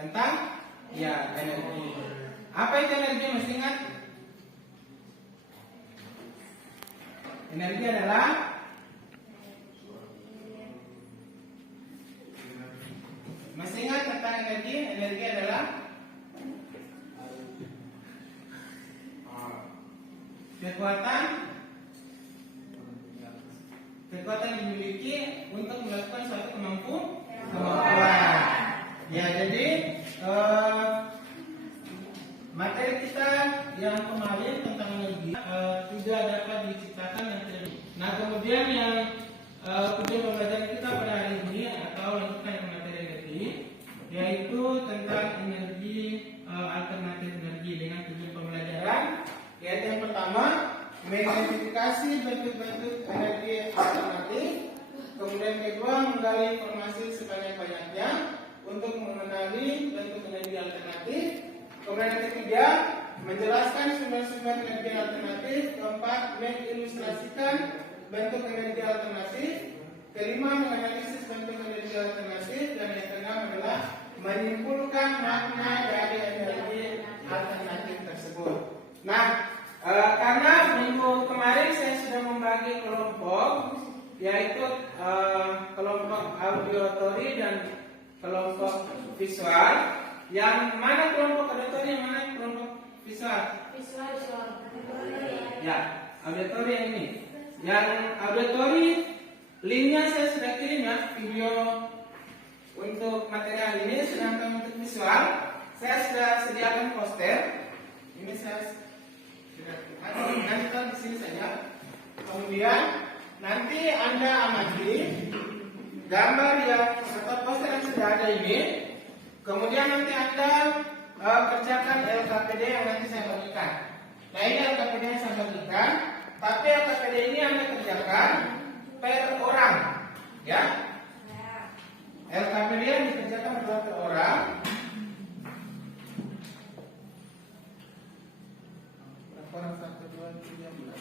tentang ya energi. Apa itu energi? Mesti ingat. Energi adalah masih ingat tentang energi? Energi adalah kekuatan dimiliki untuk melakukan suatu kemampuan. Ya, jadi materi kita yang kemarin tentang energi tidak dapat diciptakan yang tidak. Nah, kemudian yang tujuan pembelajaran kita pada hari ini atau lanjutan yang materi energi, yaitu tentang energi alternatif energi dengan tujuan pembelajaran, yaitu yang pertama mengidentifikasi bentuk-bentuk energi alternatif, kemudian kedua menggali informasi sebanyak-banyaknya untuk mengenali bentuk energi alternatif, kemudian ketiga menjelaskan sumber-sumber energi alternatif, keempat mengilustrasikan bentuk energi alternatif, kelima menganalisis bentuk energi alternatif, dan yang keenam adalah menyimpulkan makna dari energi alternatif tersebut. Nah, karena minggu kemarin saya sudah membagi kelompok, yaitu kelompok auditory dan kelompok visual. Yang mana kelompok auditory, yang mana kelompok visual? Visual. Ya, auditory yang ini. Yang auditory linknya saya sudah kirim ya, video untuk materi hari ini. Sedangkan untuk visual saya sudah sediakan poster. Ini saya nanti taruh di sini saja. Kemudian nanti Anda amati gambar yang atau poster yang sudah ada ini. Kemudian nanti Anda kerjakan LKPD yang nanti saya bagikan. Nah, ini LKPD yang saya bagikan. Tapi LKPD ini Anda kerjakan per orang, ya. LKPD yang dikerjakan adalah per orang. Orang 1, 2, 3, 4.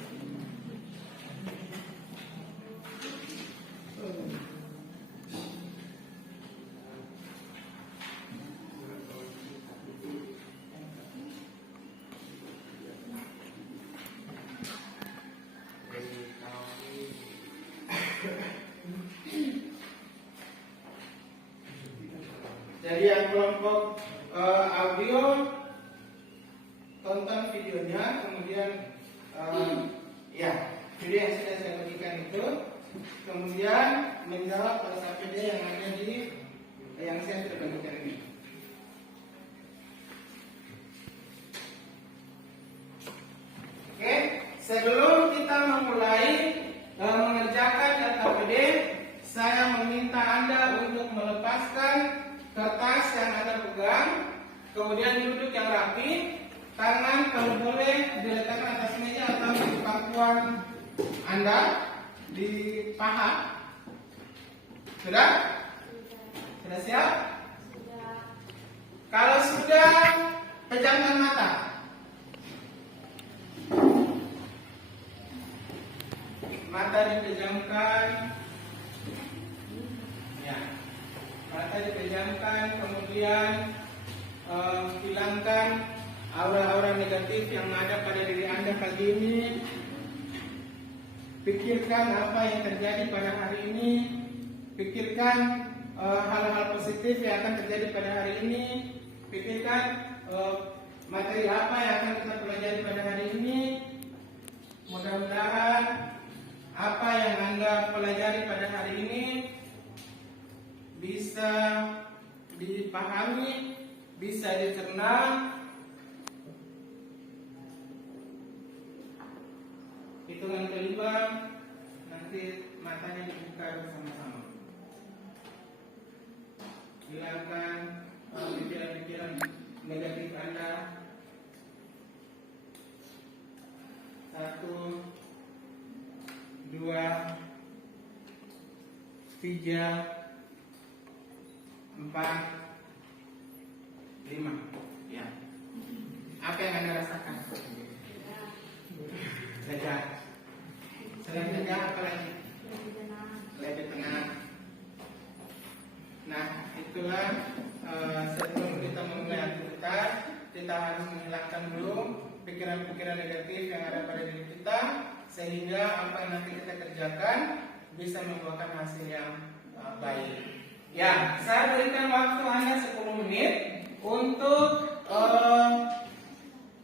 Jadi yang kelompok audio tonton videonya, kemudian ya video yang sudah saya bagikan itu, kemudian menjawab LKPD yang ada di yang saya sudah bagikan ini. Oke, sebelum kita memulai mengerjakan LKPD, saya meminta Anda untuk melepaskan kertas yang Anda pegang, kemudian duduk yang rapi. Tangan kalau boleh diletakkan atas meja atau di pangkuan Anda, di paha. Sudah? Sudah siap? Sudah. Kalau sudah, pejamkan mata. Mata dipejamkan. Ya. Mata dipejamkan, kemudian hilangkan aura-aura negatif yang ada pada diri Anda pagi ini. Pikirkan apa yang terjadi pada hari ini. Pikirkan hal-hal positif yang akan terjadi pada hari ini. Pikirkan materi apa yang akan kita pelajari pada hari ini. Mudah-mudahan apa yang Anda pelajari pada hari ini bisa dipahami, bisa dicerna. Hitungan kelima, nanti matanya dibuka bersama-sama. Hilangkan pikiran-pikiran negatif Anda. 1, 2, 3, 4, 5. Ya. Apa yang Anda rasakan? Lega. Selain lega apa lagi? Lebih tenang. Nah, itulah sebelum kita memulai aktivitas, kita harus menghilangkan dulu pikiran-pikiran negatif yang ada pada diri kita, sehingga apa yang nanti kita kerjakan bisa membuahkan hasil yang baik. Ya, saya berikan waktu Anda 10 menit untuk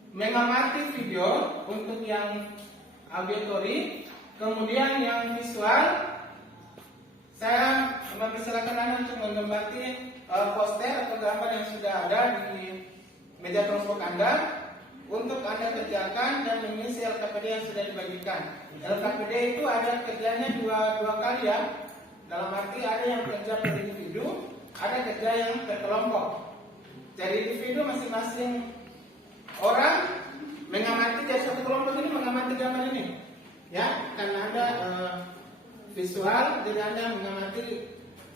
mengamati video untuk yang auditory, kemudian yang visual. Saya mempersilakan Anda untuk menggambarkan poster atau gambar yang sudah ada di meja kelompok Anda untuk Anda kerjakan dan mengisi LKPD yang sudah dibagikan. LKPD itu ada kerjanya dua kali ya. Dalam arti ada yang kerja per individu, ada kerja yang per kelompok. Jadi individu masing-masing orang mengamati dari satu kelompok ini mengamati gambar ini, ya, karena ada visual, jadi Anda mengamati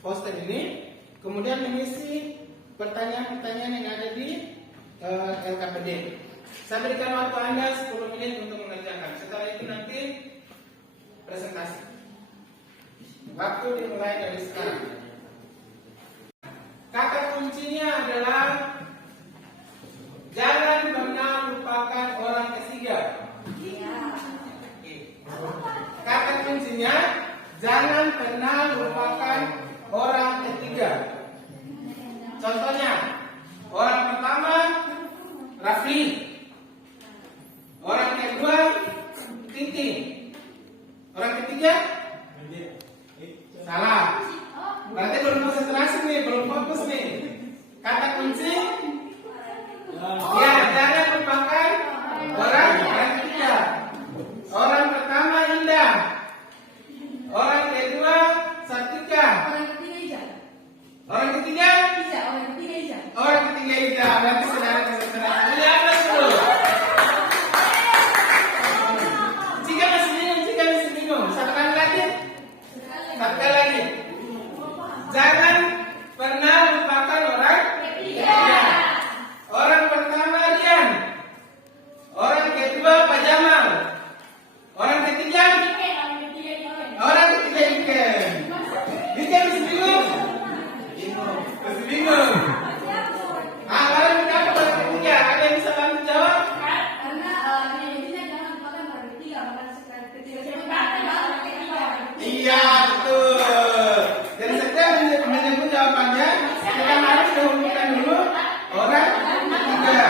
poster ini, kemudian mengisi pertanyaan-pertanyaan yang ada di LKPD. Saya berikan waktu Anda 10 menit untuk mengerjakan. Setelah itu nanti presentasi. Waktu dimulai dari sekarang. Kata kuncinya adalah jangan pernah lupakan orang ketiga. Kata kuncinya jangan pernah lupakan orang ketiga. Contohnya, orang pertama Raffi, orang kedua Titi, orang ketiga salah. Berarti belum konsentrasi nih, belum fokus nih. Kata kunci ya, jangan lupakan orang ketiga. Orang pertama Indah, orang kedua Sartika, orang ketiga Ida. Berarti saudara konsentrasi. Ini apa dulu? Jika masih bingung, satu kali lagi. Jangan pernah lupakan orang ketiga. Orang pertama Rian, orang kedua Pak Jamal, orang ketiga Iken. Iken masih bingung? Masih bingung. Kalau berapa orang ketiga? Ada yang bisa bantu jawab? Iya, betul. Dan setelah menyebut jawabannya, kita harus dihubungkan dulu orang ketiga.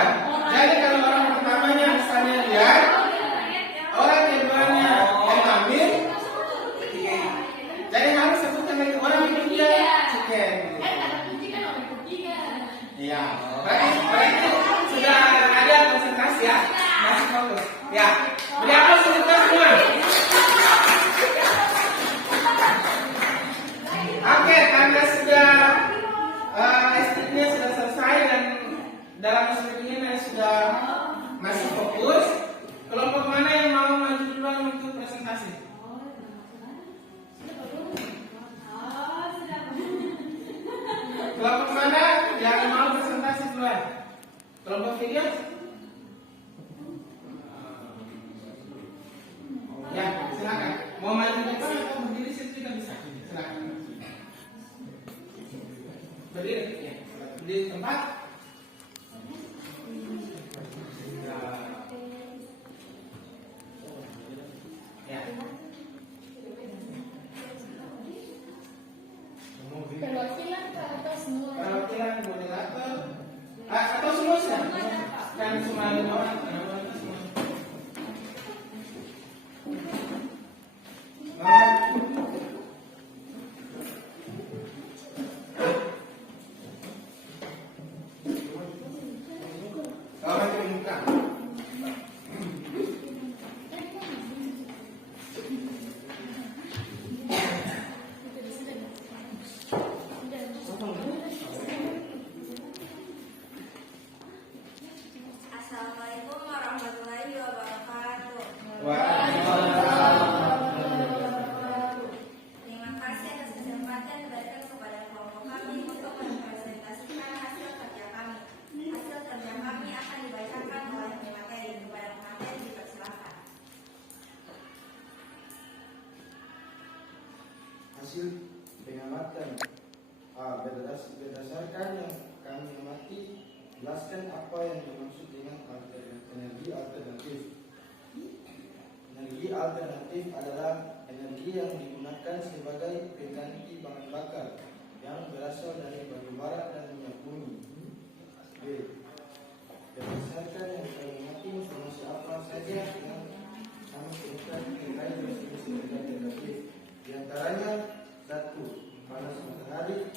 Jadi kalau orang pertamanya misalnya Rian, orang keduanya Amin, jadi harus sebutkan lagi orang ketiga Ciken. Iya. Berarti sudah ada konsentrasi ya, masih fokus. Ya, beri aplaus untuk semua. Oke, karena sudah STP-nya sudah selesai dan dalam STP-nya sudah masih fokus, kelompok mana yang mau maju duluan untuk presentasi? Kelompok mana yang mau presentasi duluan? Kelompok video? Ya, silakan. Mau maju depan atau berdiri situ juga bisa. Silakan. Berdiri, ya. Di tempat. Ya. Perwakilan atau semua? Perwakilan moderator atau semua sih? Kan semua orang semua. Orang terbuka. Assalamualaikum warahmatullahi wabarakatuh. Terima kasih atas kesempatan diberikan kepada kelompok kami untuk mempresentasikan hasil kerja kami. Hasil kerja kami akan dibacakan oleh pemateri. Kepada pemateri dipersilakan. Hasil pengamatan Berdasarkan yang kami amati, jelaskan apa yang dimaksud dengan energi alternatif. Energi alternatif adalah energi yang digunakan sebagai pengganti bahan bakar yang berasal dari batu bara dan minyak bumi. B. Berdasarkan yang kami amati, informasi apa saja yang kami temukan terkait definisi energi alternatif. Di antaranya 1. Panas matahari,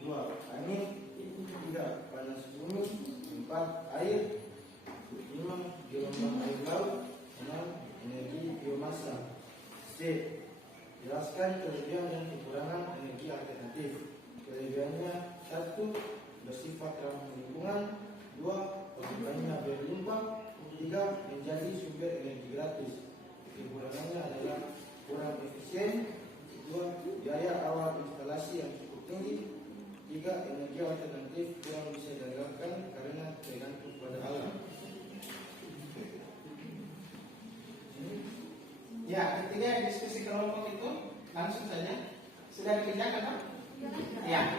2. Angin, 3. Panas bumi, 4. Air, 5. Gelombang air laut, 6. Energi biomasa. C. Jelaskan kelebihan dan kekurangan energi alternatif. Kelebihannya 1. Bersifat ramah lingkungan, 2. Penggunaannya berlimpah, 3. Menjadi sumber energi gratis. Kekurangannya adalah kurang efisien, 2. Biaya awal instalasi yang cukup tinggi, 3. Energi alternatif kurang bisa diandalkan karena tergantung pada alam. Ya, ketiga diskusi kelompok itu langsung saja sudah dikerjakan, Pak? Ya.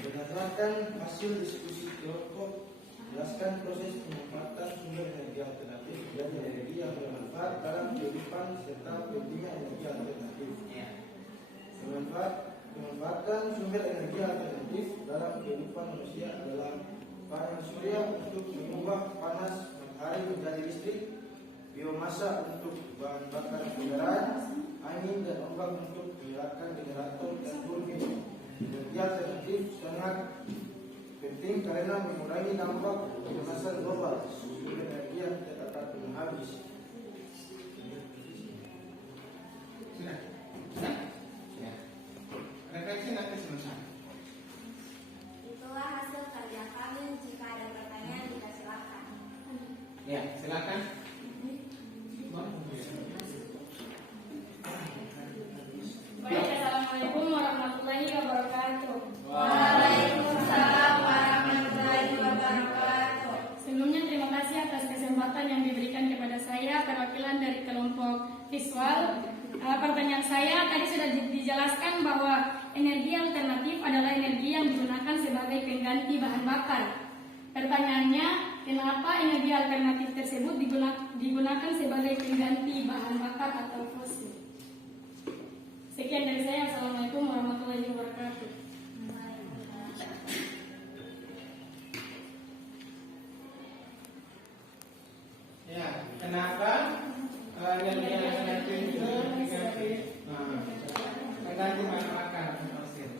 Berdasarkan hasil diskusi kelompok, jelaskan proses pemanfaatan sumber energi alternatif dan energi yang bermanfaat dalam kehidupan serta pentingnya energi alternatif. Pemanfaatan sumber energi alternatif dalam kehidupan manusia adalah panel surya untuk mengubah panas matahari menjadi listrik, biomasa untuk bahan bakar kendaraan, angin dan ombak untuk menggerakkan generator dan turbin. Energi alternatif sangat penting karena mengurangi dampak pemanasan global. Sumber energi yang tidak akan pernah habis. Sudah? Sudah? Ya. Refleksi nanti selesai. Itulah hasil kerja kami. Jika ada pertanyaan, kita silakan. Ya, silakan. Baik, assalamualaikum warahmatullahi wabarakatuh. Waalaikumsalam warahmatullahi wabarakatuh. Sebelumnya terima kasih atas kesempatan yang diberikan kepada saya perwakilan dari kelompok visual. Pertanyaan saya tadi sudah dijelaskan bahwa energi alternatif adalah energi yang digunakan sebagai pengganti bahan bakar. Pertanyaannya, kenapa energi alternatif tersebut digunakan sebagai pengganti bahan bakar atau fosil? Sekian dari saya. Assalamualaikum warahmatullahi wabarakatuh. Ya, kenapa energi alternatif itu pengganti bahan bakar fosil?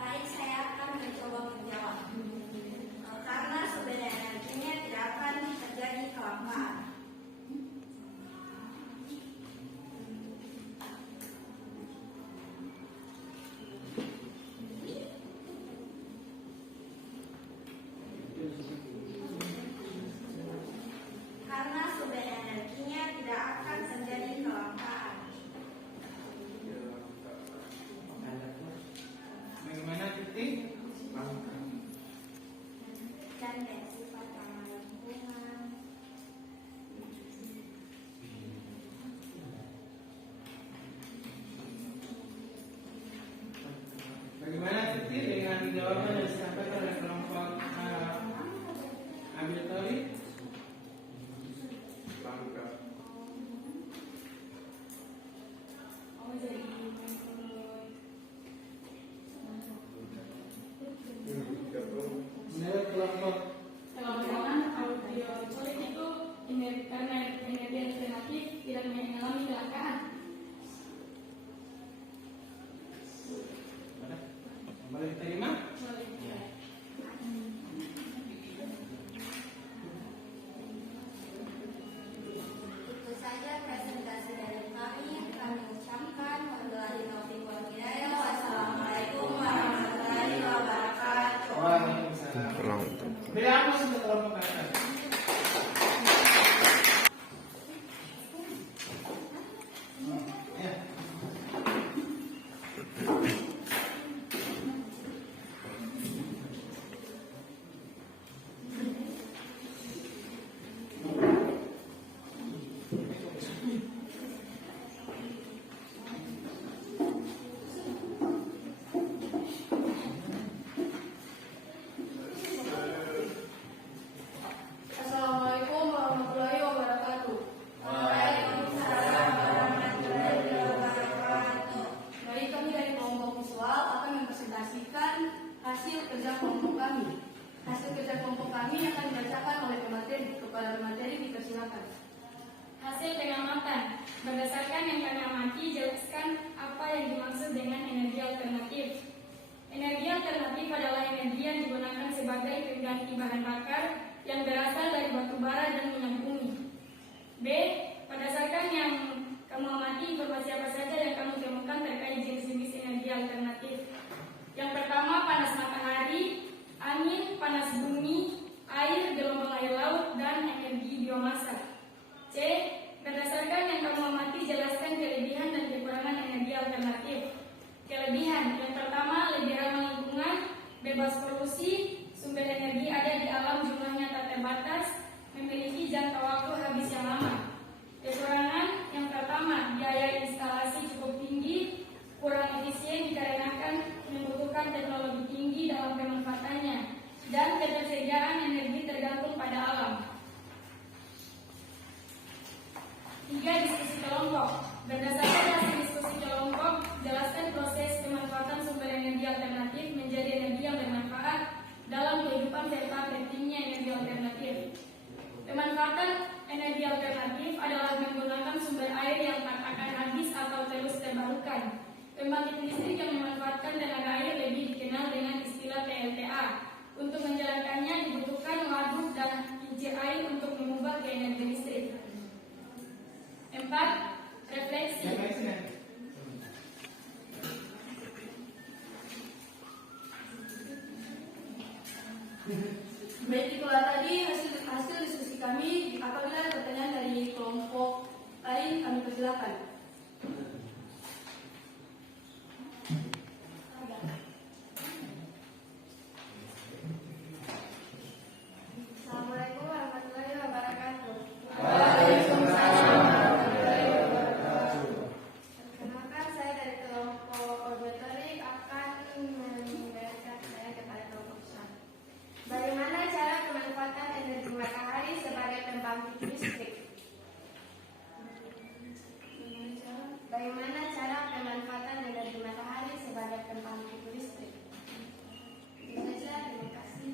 Baik, saya akan mencoba menjawab. Karena sumber energinya tidak akan terjadi kelamaan. Karena sumber energinya tidak akan terjadi kelangkaan. Bagaimana titik? Dan bersifat ramah lingkungan. Bagaimana titik dengan jawaban yang disampaikan oleh kelompok ambil toli? Menurut kelompok Kelompok audio itu karena energi alternatif tidak mengalami kecelakaan. boleh diterima? Itu saja presentasi dari kami. Kami ucapkan wabillahi taufiq wal hidayah. langsung ke kelompok atas. Ya. Assalamualaikum warahmatullahi wabarakatuh. Waalaikumsalam warahmatullahi wabarakatuh. Baik, kami dari kelompok visual akan mempresentasikan hasil kerja kelompok kami. Hasil kerja kelompok kami akan dibacakan oleh pemateri. Kepada pemateri dipersilakan. Hasil pengamatan. Berdasarkan yang kami amati, jelaskan apa yang dimaksud dengan energi alternatif. Energi alternatif adalah energi yang digunakan sebagai pengganti bahan bakar yang berasal dari batu bara dan minyak bumi. B. Berdasarkan yang kamu amati, informasi apa saja yang kamu temukan terkait jenis-jenis energi alternatif. Yang pertama, panas matahari, angin, panas bumi, air, gelombang air laut, dan energi biomasa. C. Berdasarkan yang kamu amati, jelaskan kelebihan dan kekurangan energi alternatif. Kelebihan, yang pertama, lebih ramah lingkungan, bebas polusi, sumber energi ada di alam jumlahnya tak terbatas, memiliki jangka waktu habis yang lama. Kekurangan, yang pertama, biaya instalasi cukup tinggi, kurang efisien dikarenakan membutuhkan teknologi tinggi dalam pemanfaatannya, dan ketersediaan energi tergantung pada alam. 3. Diskusi kelompok. Berdasarkan hasil diskusi kelompok, jelaskan proses pemanfaatan sumber energi alternatif menjadi energi yang bermanfaat dalam kehidupan serta pentingnya energi alternatif. Pemanfaatan energi alternatif adalah menggunakan sumber air yang tak akan habis atau terus terbarukan. Pembangkit listrik yang memanfaatkan tenaga air lebih dikenal dengan istilah PLTA. Untuk menjalankannya dibutuhkan waduk dan kincir air untuk mengubah ke energi listrik. 4. Refleksi. Baik, itulah tadi hasil diskusi kami. Apabila ada pertanyaan dari kelompok lain, kami persilakan. Assalamualaikum warahmatullahi wabarakatuh. Perkenalkan, saya dari kelompok orbitorik akan menjelaskan saya kepada kelompok besar. Bagaimana cara pemanfaatan energi matahari sebagai pembangkit listrik? Bagaimana cara pemanfaatan energi matahari sebagai pembangkit listrik? Itu saja, terima kasih.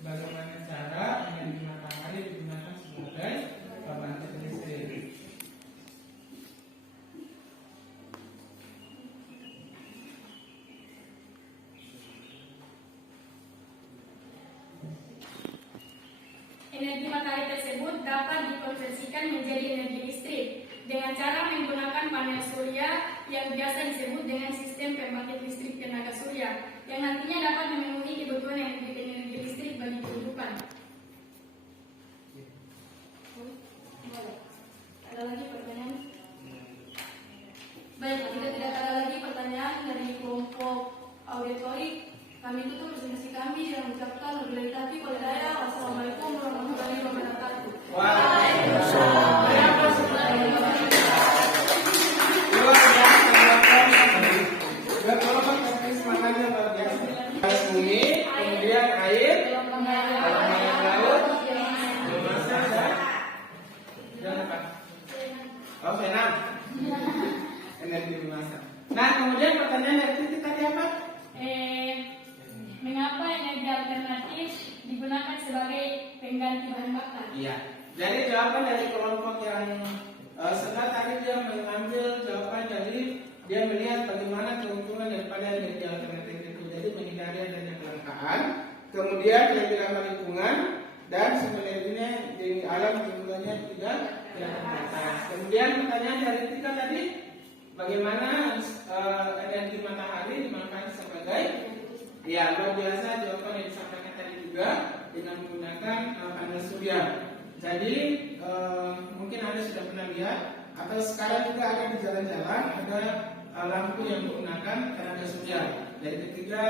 Bagaimana cara energi matahari digunakan sebagai pembangkit listrik? Energi matahari tersebut dapat dikonversikan menjadi energi listrik dengan cara menggunakan panel surya yang biasa disebut dengan sistem pembangkit listrik tenaga surya yang nantinya dapat memenuhi kebutuhan energi listrik bagi kehidupan. Boleh. Ada lagi pertanyaan? Baik, jika tidak ada lagi pertanyaan dari kelompok auditorik, kami tutup presentasi kami dan mengucapkan wabillahi taufiq wal hidayah. Wassalamualaikum warahmatullahi wabarakatuh. Waalaikumsalam. Dua kelompok teknis makannya luar biasa. Panas bumi, kemudian air, gelombang air laut, biomasa dan apa? Oh, senam. Energi biomasa. Nah, kemudian pertanyaan dari titik tadi apa? Mengapa energi alternatif digunakan sebagai pengganti bahan bakar? Iya. Jadi jawaban dari kelompok yang setelah tadi dia mengambil jawaban dari dia melihat bagaimana keuntungan daripada energi alternatif itu. Jadi menghindari adanya kelangkaan, kemudian lebih ramah lingkungan, dan sumber energinya di alam jumlahnya tidak terbatas. Kemudian pertanyaan dari kita tadi, bagaimana energi matahari dimanfaatkan sebagai? Ya, luar biasa jawaban yang disampaikan tadi juga dengan menggunakan panel surya. Jadi mungkin Anda sudah pernah lihat atau sekarang juga ada di jalan-jalan ada lampu yang menggunakan tenaga surya. Jadi ketika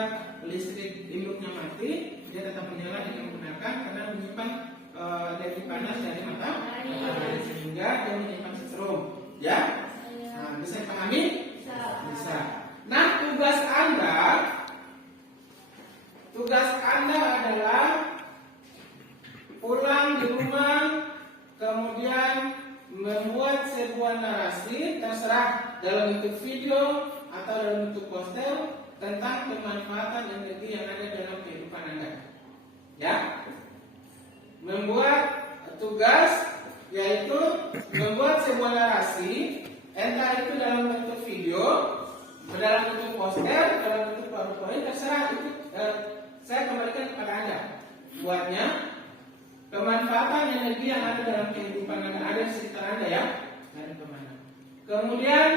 listrik induknya mati, dia tetap menyala dengan menggunakan karena menyimpan energi panas dari matahari sehingga dia menyimpan setrum. Ya, nah, bisa dipahami? Bisa. Nah, tugas Anda adalah pulang di rumah, kemudian membuat sebuah narasi, terserah dalam bentuk video atau dalam bentuk poster tentang pemanfaatan energi yang ada dalam kehidupan Anda. Ya, membuat tugas yaitu membuat sebuah narasi, entah itu dalam bentuk video, dalam bentuk poster, dalam bentuk PowerPoint, terserah itu. Saya kembalikan kepada Anda. Buatnya pemanfaatan energi yang ada dalam kehidupan Anda, ada di sekitar Anda ya, dari kemana. Kemudian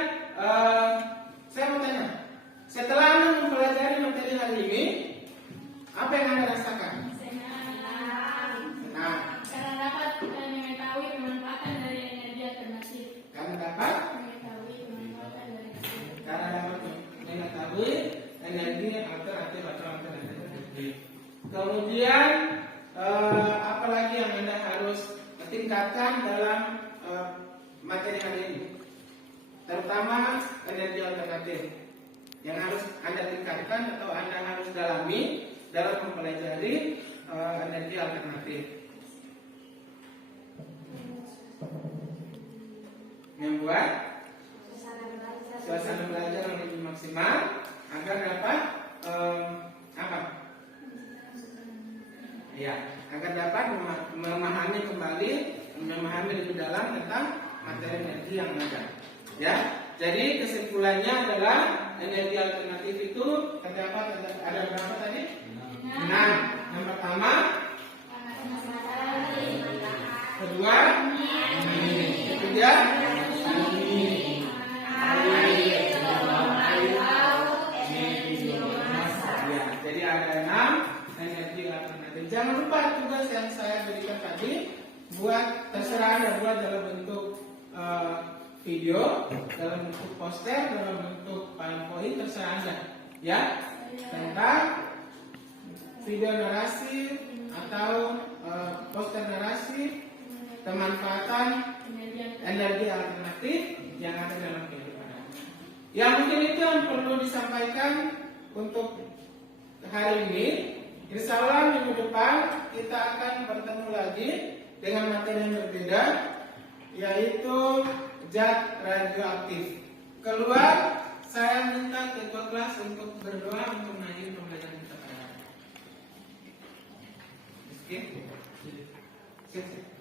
saya mau tanya, setelah Anda mempelajari materi hari ini, apa yang Anda rasakan? Senang. Karena dapat mengetahui pemanfaatan dari energi alternatif. Karena dapat mengetahui energi alternatif atau alternatif. Kemudian apalagi yang Anda harus tingkatkan dalam materi hari ini, terutama energi alternatif yang harus Anda tingkatkan atau Anda harus dalami dalam mempelajari energi alternatif. Membuat suasana belajar yang lebih maksimal agar dapat apa? Ya, agar dapat memahami kembali, memahami lebih dalam tentang materi energi yang ada. Ya, jadi kesimpulannya adalah energi alternatif itu terdapat ada berapa tadi? 6. Yang pertama, kedua, ketiga, jadi ada 6 energi alternatif. Jangan lupa tugas yang saya berikan tadi, buat terserah Anda buat dalam bentuk video, dalam bentuk poster, dalam bentuk PowerPoint, terserah Anda. Ya, tentang video narasi atau poster narasi pemanfaatan energi alternatif yang ada dalam kehidupan Anda. Ya, mungkin itu yang perlu disampaikan untuk hari ini. Insya Allah minggu depan kita akan bertemu lagi dengan materi yang berbeda, yaitu zat radioaktif. Keluar, saya minta ketua kelas untuk berdoa untuk mengakhiri pembelajaran kita pada hari ini. Oke?